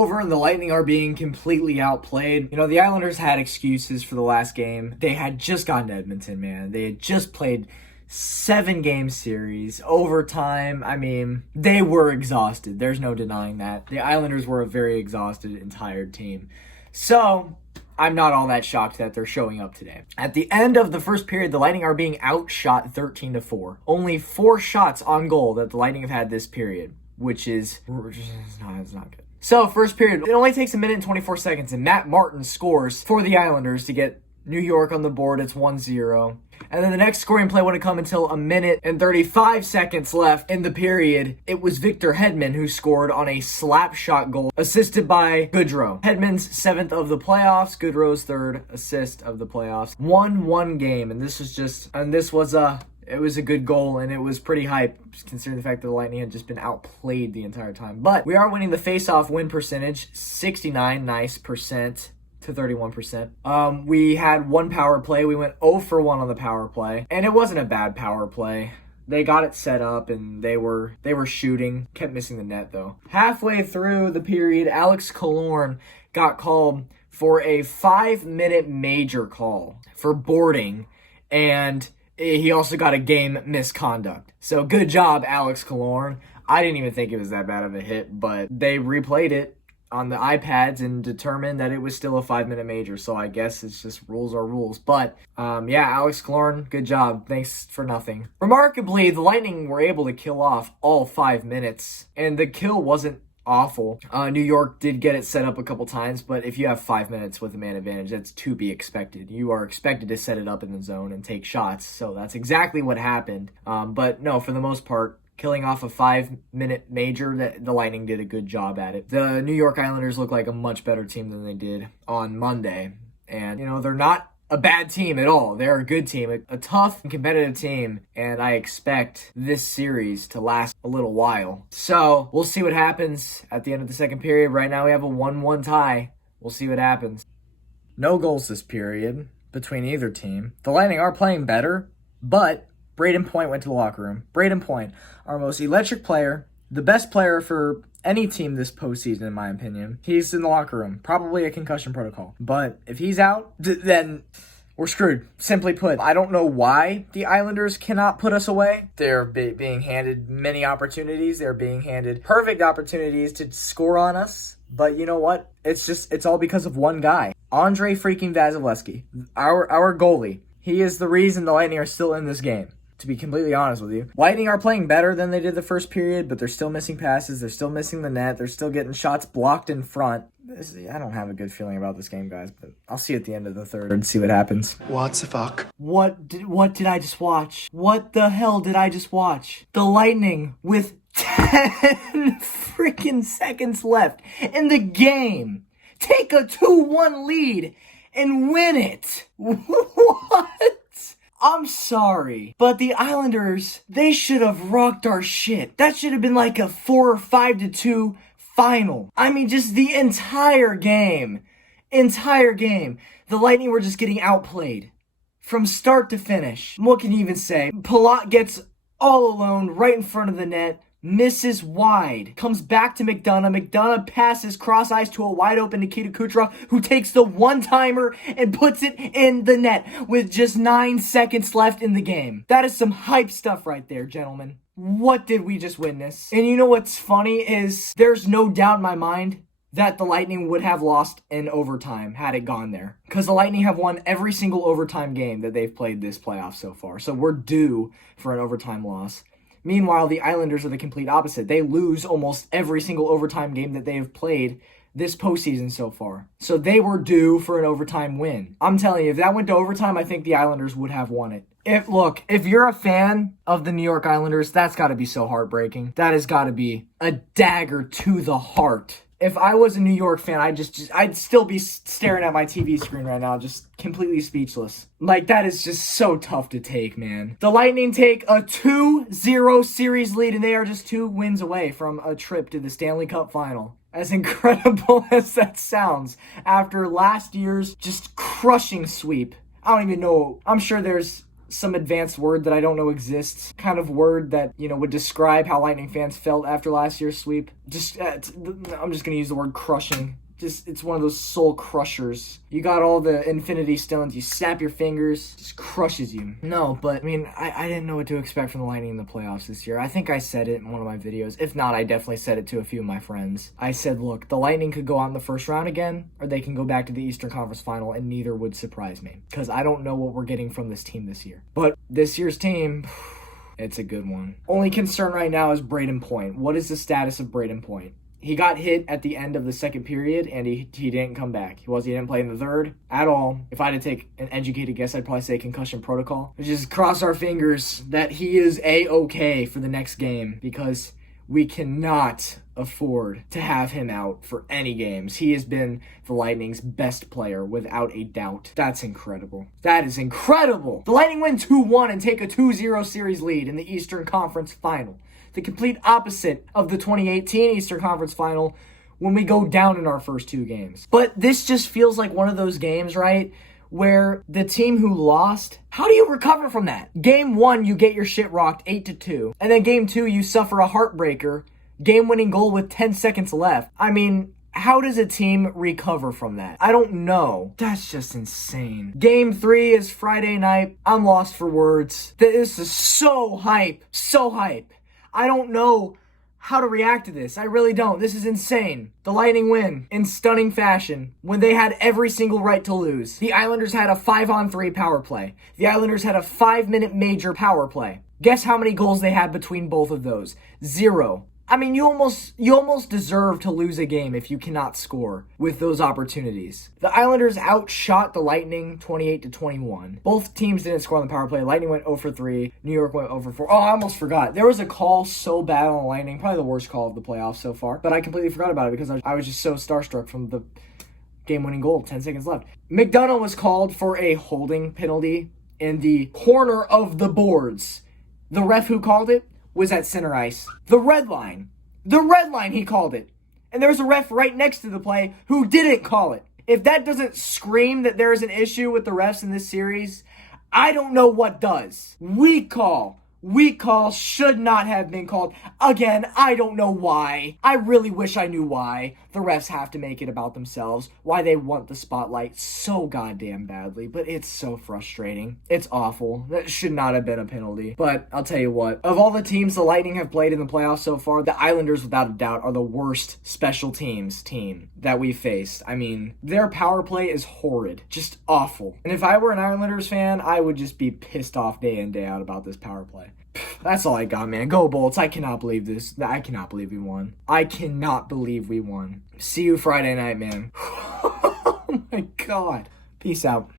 over and the Lightning are being completely outplayed. You know, the Islanders had excuses for the last game. They had just gotten to Edmonton, man. They had just played 7-game series, overtime. I mean, they were exhausted. There's no denying that. The Islanders were a very exhausted and tired team. So I'm not all that shocked that they're showing up today. At the end of the first period, the Lightning are being outshot 13-4. Only 4 shots on goal that the Lightning have had this period, which is not good. So, first period, it only takes 1 minute and 24 seconds, and Matt Martin scores for the Islanders to get New York on the board. It's 1-0. And then the next scoring play wouldn't come until 1 minute and 35 seconds left in the period. It was Victor Hedman who scored on a slap shot goal, assisted by Goodrow. Hedman's 7th of the playoffs, Goodrow's 3rd assist of the playoffs. 1-1 game, and it was a good goal, and it was pretty hype, considering the fact that the Lightning had just been outplayed the entire time. But we are winning the face-off win percentage, 69% to 31%. We had 1 power play. We went 0 for 1 on the power play, and it wasn't a bad power play. They got it set up, and they were shooting. Kept missing the net, though. Halfway through the period, Alex Killorn got called for a 5-minute major call for boarding, and he also got a game misconduct. So good job, Alex Killorn. I didn't even think it was that bad of a hit, but they replayed it on the iPads and determined that it was still a 5-minute major. So I guess it's just rules are rules. But yeah, Alex Killorn, good job. Thanks for nothing. Remarkably, the Lightning were able to kill off all 5 minutes, and the kill wasn't awful. New York did get it set up a couple times, but if you have 5 minutes with a man advantage, that's to be expected. You are expected to set it up in the zone and take shots, so that's exactly what happened. But no, for the most part, killing off a 5-minute major, the Lightning did a good job at it. The New York Islanders look like a much better team than they did on Monday, and you know, they're not a bad team at all. They're a good team, a tough and competitive team, and I expect this series to last a little while. So, we'll see what happens at the end of the second period. Right now we have a 1-1 tie. We'll see what happens. No goals this period between either team. The Lightning are playing better, but Braden Point went to the locker room. Braden Point, our most electric player, the best player for any team this postseason, in my opinion. He's in the locker room. Probably a concussion protocol. But if he's out, then we're screwed. Simply put, I don't know why the Islanders cannot put us away. They're being handed many opportunities. They're being handed perfect opportunities to score on us. But you know what? It's all because of one guy. Andre freaking Vasilevsky, our goalie. He is the reason the Lightning are still in this game. To be completely honest with you. Lightning are playing better than they did the first period, but they're still missing passes. They're still missing the net. They're still getting shots blocked in front. I don't have a good feeling about this game, guys, but I'll see you at the end of the third and see what happens. What the fuck? What did I just watch? What the hell did I just watch? The Lightning with 10 freaking seconds left in the game take a 2-1 lead and win it. What? I'm sorry, but the Islanders, they should have rocked our shit. That should have been like a 4 or 5-2 final. I mean, just the entire game. The Lightning were just getting outplayed from start to finish. What can you even say? Palat gets all alone right in front of the net. Misses wide. Comes back to McDonough. McDonough passes cross ice to a wide open Nikita Kucherov, who takes the one-timer and puts it in the net with just 9 seconds left in the game. That is some hype stuff right there, gentlemen. What did we just witness? And you know what's funny is there's no doubt in my mind that the Lightning would have lost in overtime had it gone there. Because the Lightning have won every single overtime game that they've played this playoff so far. So we're due for an overtime loss. Meanwhile, the Islanders are the complete opposite. They lose almost every single overtime game that they have played this postseason so far. So they were due for an overtime win. I'm telling you, if that went to overtime, I think the Islanders would have won it. If you're a fan of the New York Islanders, that's got to be so heartbreaking. That has got to be a dagger to the heart. If I was a New York fan, I'd still be staring at my TV screen right now, just completely speechless. Like, that is just so tough to take, man. The Lightning take a 2-0 series lead, and they are just 2 wins away from a trip to the Stanley Cup Final. As incredible as that sounds, after last year's just crushing sweep. I don't even know. I'm sure there's some advanced word that I don't know exists, kind of word that, would describe how Lightning fans felt after last year's sweep. I'm just going to use the word crushing. It's one of those soul crushers. You got all the Infinity Stones, you snap your fingers, just crushes you. No, but, I didn't know what to expect from the Lightning in the playoffs this year. I think I said it in one of my videos. If not, I definitely said it to a few of my friends. I said, look, the Lightning could go out in the first round again, or they can go back to the Eastern Conference Final, and neither would surprise me. Because I don't know what we're getting from this team this year. But this year's team, it's a good one. Only concern right now is Braden Point. What is the status of Braden Point? He got hit at the end of the second period, and he didn't come back. He didn't play in the third at all. If I had to take an educated guess, I'd probably say concussion protocol. Just cross our fingers that he is A-okay for the next game, because we cannot afford to have him out for any games. He has been the Lightning's best player without a doubt. That's incredible. That is incredible. The Lightning win 2-1 and take a 2-0 series lead in the Eastern Conference Final. The complete opposite of the 2018 Eastern Conference Final when we go down in our first two games. But this just feels like one of those games, right, where the team who lost, how do you recover from that? Game 1, you get your shit rocked 8-2. And then game 2, you suffer a heartbreaker, game-winning goal with 10 seconds left. How does a team recover from that? I don't know. That's just insane. Game 3 is Friday night. I'm lost for words. This is so hype. So hype. I don't know how to react to this. I really don't. This is insane. The Lightning win in stunning fashion when they had every single right to lose. The Islanders had a 5-on-3 power play. The Islanders had a 5-minute major power play. Guess how many goals they had between both of those? 0. You almost deserve to lose a game if you cannot score with those opportunities. The Islanders outshot the Lightning 28-21. Both teams didn't score on the power play. Lightning went 0-for-3. New York went 0-for-4. Oh, I almost forgot. There was a call so bad on the Lightning, probably the worst call of the playoffs so far, but I completely forgot about it because I was just so starstruck from the game-winning goal, 10 seconds left. McDonough was called for a holding penalty in the corner of the boards. The ref who called it was at center ice. The red line he called it. And there's a ref right next to the play who didn't call it. If that doesn't scream that there is an issue with the refs in this series, I don't know what does. Weak call should not have been called. Again, I don't know why. I really wish I knew why. The refs have to make it about themselves. Why they want the spotlight so goddamn badly. But it's so frustrating. It's awful. That should not have been a penalty. But I'll tell you what. Of all the teams the Lightning have played in the playoffs so far, the Islanders, without a doubt, are the worst special teams team that we've faced. Their power play is horrid. Just awful. And if I were an Islanders fan, I would just be pissed off day in, day out about this power play. That's all I got, man. Go Bolts. I cannot believe this. I cannot believe we won. I cannot believe we won. See you Friday night, man. Oh my God. Peace out.